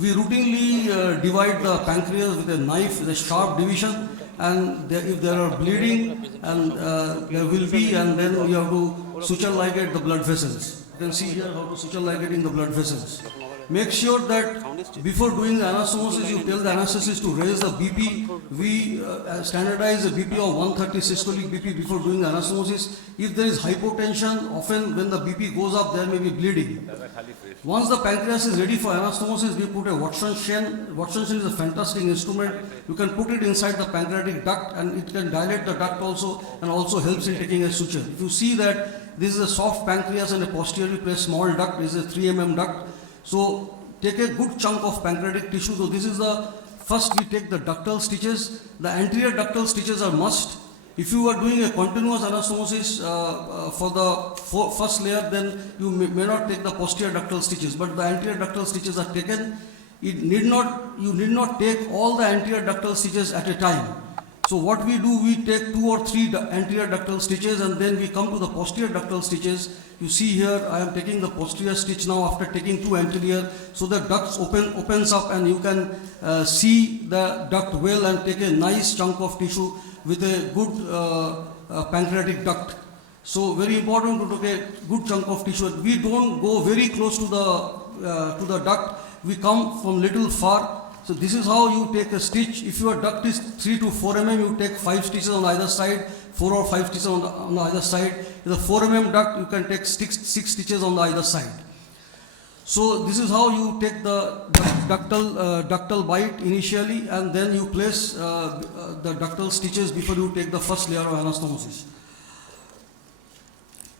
We routinely divide the pancreas with a knife, with a sharp division, and if there are bleeding, and there will be, and then you have to suture ligate the blood vessels. You can see here how to suture ligating the blood vessels. Make sure that before doing the anastomosis, you tell the anesthetist to raise the BP. We standardize a BP of 130 systolic BP before doing the anastomosis. If there is hypotension, often when the BP goes up, there may be bleeding. Once the pancreas is ready for anastomosis, we put a Watson chain. Watson chain is a fantastic instrument. You can put it inside the pancreatic duct, and it can dilate the duct also, and also helps in taking a suture. If you see that this is a soft pancreas and a posteriorly placed small duct, this is a 3 mm duct. So take a good chunk of pancreatic tissue. So this is the first, we take the ductal stitches. The anterior ductal stitches are must. If you are doing a continuous anastomosis for the first layer, then you may not take the posterior ductal stitches, but the anterior ductal stitches are taken. You need not take all the anterior ductal stitches at a time. So what we do, we take 2 or 3 anterior ductal stitches, and then we come to the posterior ductal stitches. You see here, I am taking the posterior stitch now after taking 2 anterior, so the duct opens up, and you can see the duct well and take a nice chunk of tissue with a good pancreatic duct. So very important to take a good chunk of tissue. We don't go very close to the duct. We come from little far. So this is how you take a stitch. If your duct is 3 to 4 mm, you take 5 stitches on either side, 4 or 5 stitches on the either side. If the 4 mm duct, you can take 6 stitches on the either side. So this is how you take the ductal bite initially, and then you place the ductal stitches before you take the first layer of anastomosis.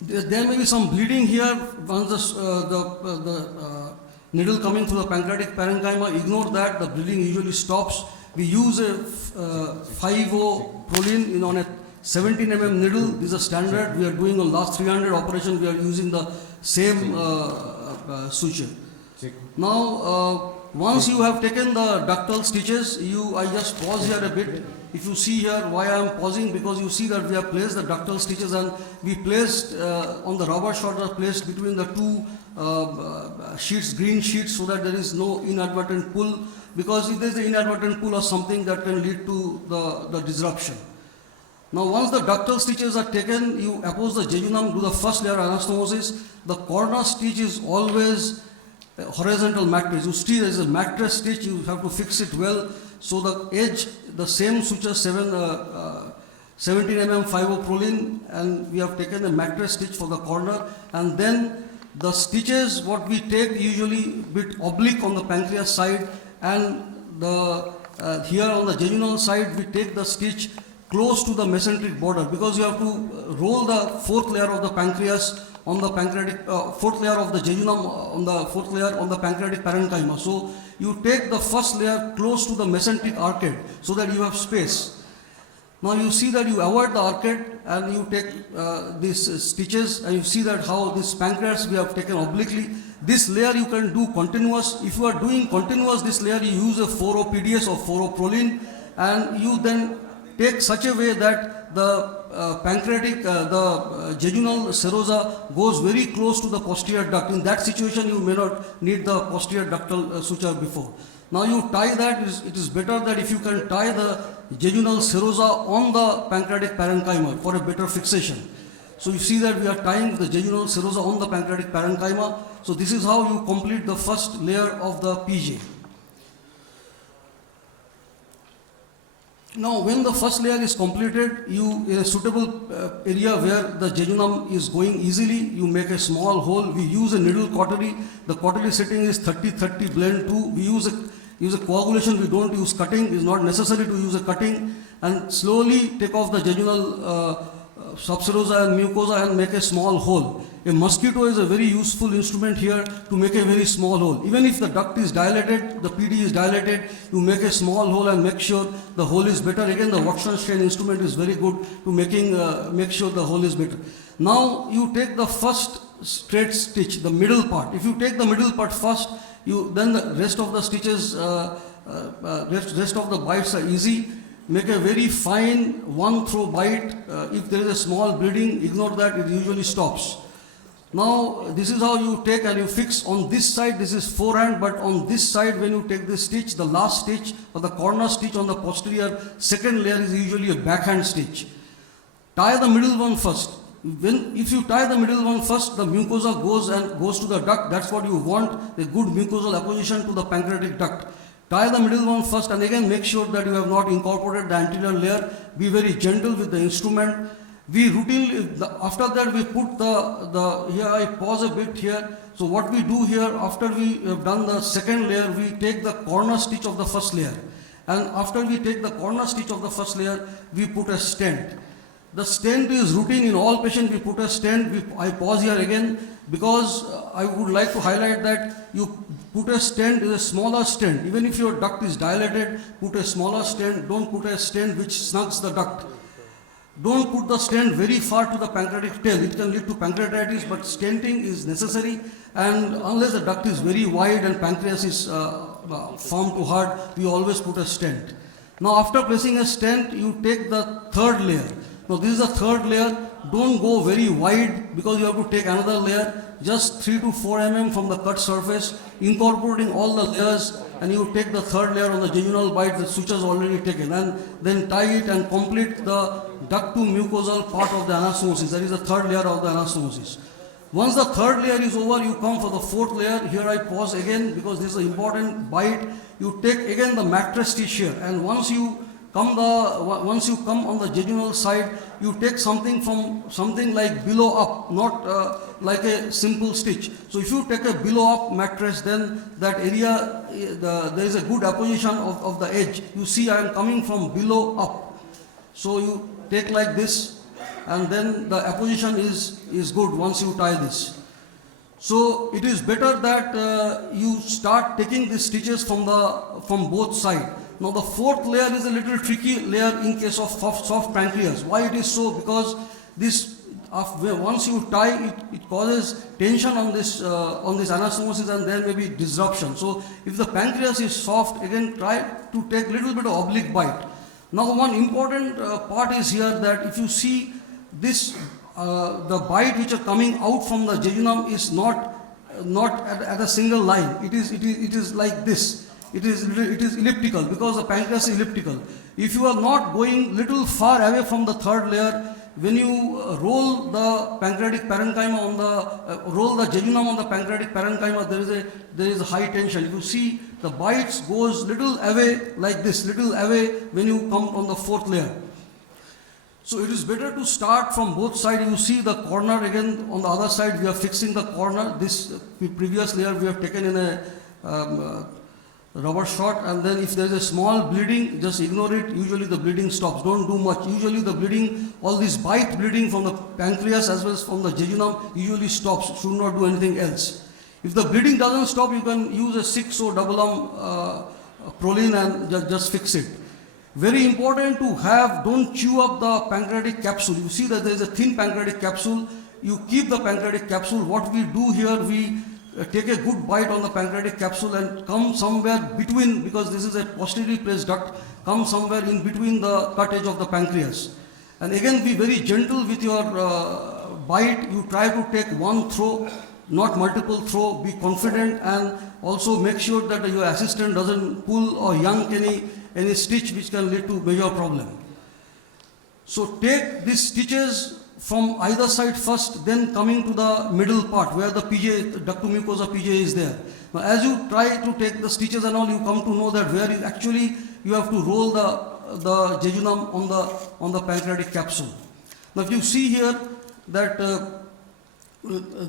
There may be some bleeding here once the needle coming through the pancreatic parenchyma. Ignore that, the bleeding usually stops. We use a 5-0 proline on a 17 mm needle. This is a standard. We are doing on last 300 operations, we are using the same suture. Now, once you have taken the ductal stitches, I just pause here a bit. If you see here why I am pausing, because you see that we have placed the ductal stitches, and we placed on the rubber shot are placed between the 2 sheets, green sheets, so that there is no inadvertent pull, because if there is an inadvertent pull or something, that can lead to the disruption. Now once the ductal stitches are taken, you appose the jejunum, do the first layer of anastomosis. The corner stitch is always horizontal mattress. You see there is a mattress stitch, you have to fix it well. So the edge, the same suture 17 mm 5-0 proline, and we have taken a mattress stitch for the corner, and then the stitches what we take usually bit oblique on the pancreas side, and here on the jejunal side we take the stitch close to the mesenteric border, because you have to roll the 4th layer of the pancreas on the pancreatic, 4th layer of the jejunum on the 4th layer on the pancreatic parenchyma. So you take the first layer close to the mesenteric arcade so that you have space. Now you see that you avoid the arcade, and you take these stitches, and you see that how this pancreas we have taken obliquely. This layer you can do continuous. If you are doing continuous this layer, you use a 4-0 PDS or 4-0 proline, and you then take such a way that the pancreatic, the jejunal serosa goes very close to the posterior duct. In that situation, you may not need the posterior ductal suture before. Now you tie that, it is better that if you can tie the jejunal serosa on the pancreatic parenchyma for a better fixation. So you see that we are tying the jejunal serosa on the pancreatic parenchyma. So this is how you complete the first layer of the PJ. Now when the first layer is completed, you in a suitable area where the jejunum is going easily, you make a small hole. We use a needle cautery. The cautery setting is 30-30 blend 2. We use a coagulation. We don't use cutting. It is not necessary to use a cutting. And slowly take off the jejunal subserosa and mucosa and make a small hole. A mosquito is a very useful instrument here to make a very small hole. Even if the duct is dilated, the PD is dilated, you make a small hole and make sure the hole is better. Again, the Watson chain instrument is very good to make sure the hole is better. Now you take the first straight stitch, the middle part. If you take the middle part first, then the rest of the stitches, rest of the bites are easy. Make a very fine one throw bite. If there is a small bleeding, ignore that, it usually stops. Now this is how you take and you fix on this side, this is forehand, but on this side when you take this stitch, the last stitch or the corner stitch on the posterior second layer is usually a backhand stitch. Tie the middle one first. If you tie the middle one first, the mucosa goes to the duct. That's what you want, a good mucosal apposition to the pancreatic duct. Tie the middle one first, and again make sure that you have not incorporated the anterior layer. Be very gentle with the instrument. We routinely, after that we put here I pause a bit here. So what we do here, after we have done the second layer, we take the corner stitch of the first layer. And after we take the corner stitch of the first layer, we put a stent. The stent is routine in all patients. We put a stent. I pause here again because I would like to highlight that you put a stent is a smaller stent. Even if your duct is dilated, put a smaller stent. Don't put a stent which snugs the duct. Don't put the stent very far to the pancreatic tail. It can lead to pancreatitis, but stenting is necessary, and unless the duct is very wide and pancreas is formed too hard, we always put a stent. Now after placing a stent, you take the third layer. Now this is the third layer. Don't go very wide because you have to take another layer. Just 3 to 4 mm from the cut surface, incorporating all the layers, and you take the third layer on the jejunal bite, the sutures already taken, and then tie it and complete the duct to mucosal part of the anastomosis. That is the third layer of the anastomosis. Once the third layer is over, you come for the fourth layer. Here I pause again because this is an important bite. You take again the mattress stitch here, and once you come on the jejunal side, you take something like below up, not like a simple stitch. So if you take a below up mattress, then that area, there is a good apposition of the edge. You see I am coming from below up. So you take like this, and then the apposition is good once you tie this. So it is better that you start taking the stitches from both sides. Now the fourth layer is a little tricky layer in case of soft pancreas. Why it is so? Because this, once you tie it causes tension on this anastomosis, and there may be disruption. So if the pancreas is soft, again try to take little bit of oblique bite. Now one important part is here that if you see this, the bite which are coming out from the jejunum is not at a single line. It is like this. It is elliptical because the pancreas is elliptical. If you are not going little far away from the third layer, when you roll the pancreatic parenchyma roll the jejunum on the pancreatic parenchyma, there is a high tension. You see the bites goes little away like this, little away when you come on the fourth layer. So it is better to start from both sides. You see the corner again on the other side. We are fixing the corner. This previous layer we have taken in a rubber shot, and then if there is a small bleeding, just ignore it. Usually the bleeding stops. Don't do much. Usually the bleeding, all this bite bleeding from the pancreas as well as from the jejunum usually stops. Should not do anything else. If the bleeding doesn't stop, you can use a 6 or double proline and just fix it. Very important to have, don't chew up the pancreatic capsule. You see that there is a thin pancreatic capsule. You keep the pancreatic capsule. What we do here, we take a good bite on the pancreatic capsule and come somewhere between, because this is a posteriorly placed duct, come somewhere in between the cut edge of the pancreas. And again, be very gentle with your bite. You try to take one throw, not multiple throw. Be confident, and also make sure that your assistant doesn't pull or yank any stitch which can lead to major problem. So take these stitches from either side first, then coming to the middle part where the PJ, ductal mucosa PJ is there. Now as you try to take the stitches and all, you come to know that where actually you have to roll the jejunum on the pancreatic capsule. Now if you see here that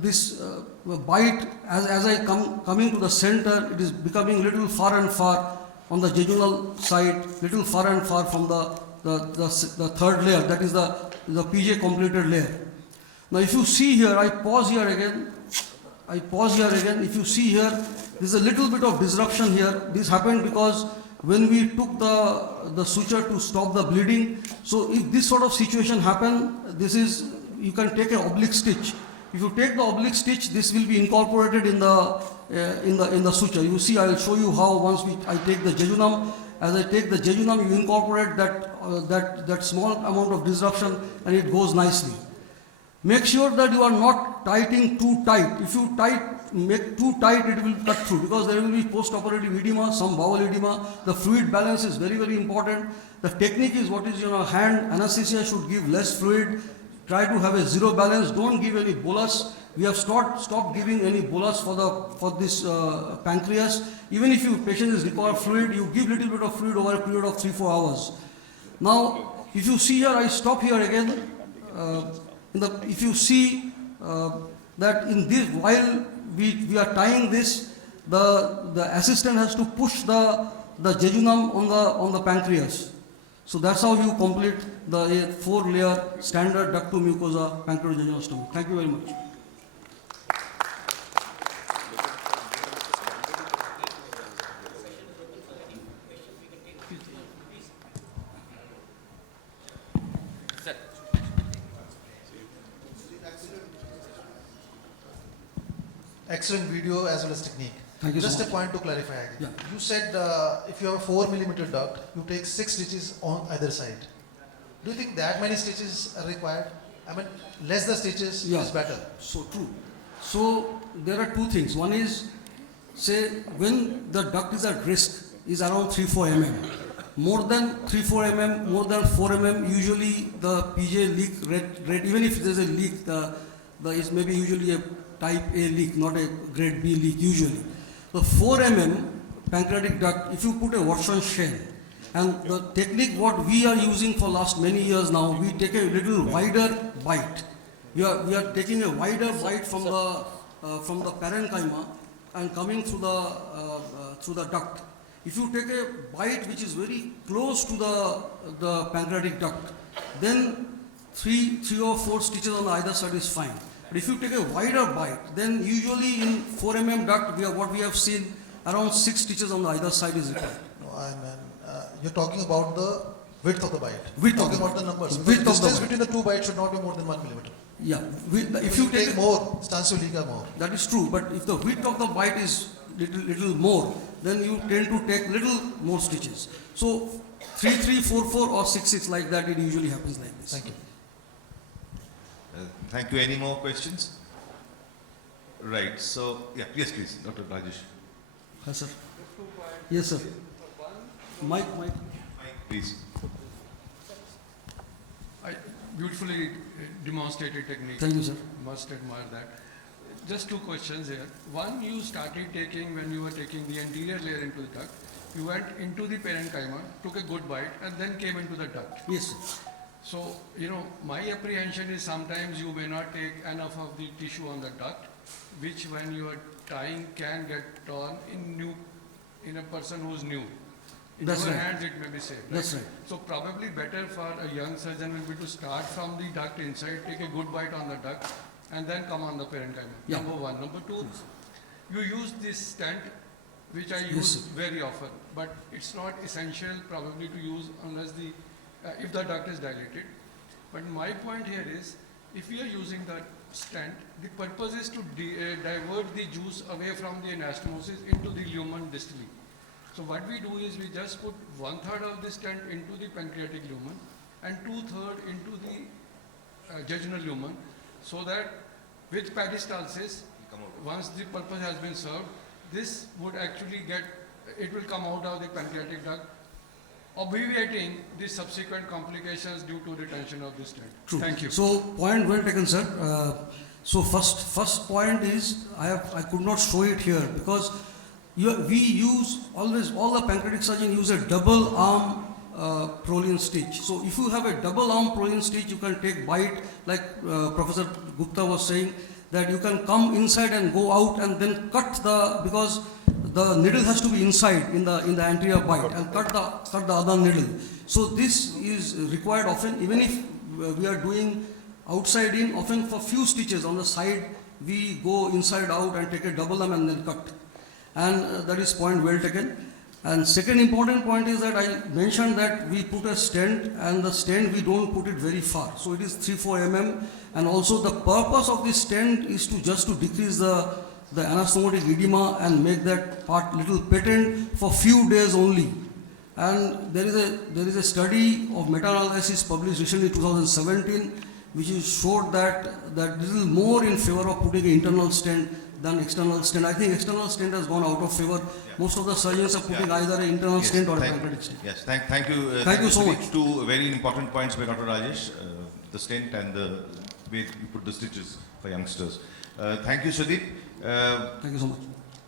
this bite, as I coming to the center, it is becoming little far and far on the jejunal side, little far and far from the third layer, that is the PJ completed layer. Now if you see here, I pause here again. If you see here, there is a little bit of disruption here. This happened because when we took the suture to stop the bleeding. So if this sort of situation happen, you can take an oblique stitch. If you take the oblique stitch, this will be incorporated in the suture. You see, I will show you how once I take the jejunum. As I take the jejunum, you incorporate that small amount of disruption, and it goes nicely. Make sure that you are not tightening too tight. If you make too tight, it will cut through because there will be post-operative edema, some bowel edema. The fluid balance is very, very important. The technique is what is in your hand. Anesthesia should give less fluid. Try to have a zero balance. Don't give any bolus. We have stopped giving any bolus for this pancreas. Even if your patient is require fluid, you give little bit of fluid over a period of 3-4 hours. Now, if you see here, I stop here again. If you see that in this, while we are tying this, the assistant has to push the jejunum on the pancreas. So that's how you complete the 4-layer standard ductal mucosa pancreatic. Thank you very much. Excellent video as well as technique. Thank you Just so a much. point to clarify. Yeah. You said if you have a 4mm duct, you take 6 stitches on either side. Do you think that many stitches are required? I mean, less the stitches is better. So true. So there are two things. One is, say, when the duct is at risk, is around 3-4 mm. More than 3-4 mm, more than 4 mm, usually the PJ leak rate, even if there is a leak, the is maybe usually a type A leak, not a grade B leak usually. The 4 mm pancreatic duct, if you put a Watson shell, and the technique what we are using for last many years now, we take a little wider bite. We are taking a wider bite from the parenchyma and coming through the duct. If you take a bite which is very close to the pancreatic duct, then 3 or 4 stitches on either side is fine. But if you take a wider bite, then usually in 4 mm duct, what we have seen, around 6 stitches on either side is required. No, I mean, you're talking about the width of the bite. Width you're of talking the about the numbers. width The of the distance bite. between the two bites should not be more than 1 mm. Yeah, if you you take more, chance to leak are more. that is true, but if the width of the bite is little more, then you tend to take little more stitches. So 3, 4, 4 or 6, like that, it usually happens like this. Thank you. Thank you. Any more questions? Right. So, yeah, yes, please, Dr. Rajesh. Yes, sir. Yes, sir. Mike. Please. Beautifully demonstrated technique. Thank you, sir. Must admire that. Just 2 questions here. One, you started taking, when you were taking the anterior layer into the duct, you went into the parenchyma, took a good bite, and then came into the duct. Yes, sir. So, my apprehension is sometimes you may not take enough of the tissue on the duct, which when you are tying can get torn in a person who's new. In That's your right. hands it may be safe. That's right. So probably better for a young surgeon will be to start from the duct inside, take a good bite on the duct, and then come on the parenchyma. Yeah. Number 1. Number 2, you use this stent, which I Yes, use sir. very often, but it's not essential probably to use unless if the duct is dilated. But my point here is, if we are using the stent, the purpose is to divert the juice away from the anastomosis into the lumen distally. So what we do is we just put 1/3 of the stent into the pancreatic lumen and 2/3 into the jejunal lumen, so that with peristalsis, once the purpose has been served, this would actually it will come out of the pancreatic duct, obviating the subsequent complications due to retention of the stent. True. Thank you. So point well taken, sir. So first point is I could not show it here because we use always, all the pancreatic surgeons use a double arm Prolian stitch. So if you have a double arm Prolian stitch, you can take bite, like Professor Gupta was saying, that you can come inside and go out and then cut because the needle has to be inside in the anterior bite, and cut the other needle. So this is required often, even if we are doing outside in, often for few stitches on the side, we go inside out and take a double arm and then cut. And that is point well taken. And second important point is that I mentioned that we put a stent, and the stent we don't put it very far. So it is 3-4 mm, and also the purpose of this stent is to decrease the anastomotic edema and make that part little patent for few days only. And there is a study of meta-analysis published recently in 2017, which is showed that little more in favor of putting an internal stent than external stent. I think external stent has gone out of favor. Most of the surgeons are putting either an internal Yes, stent or a thank- pancreatic stent. Yes, thank you. Thank you so Sudip. much. Two very important points by Dr. Rajesh, the stent and the way you put the stitches for youngsters. Thank you, Sudip. Thank you so much.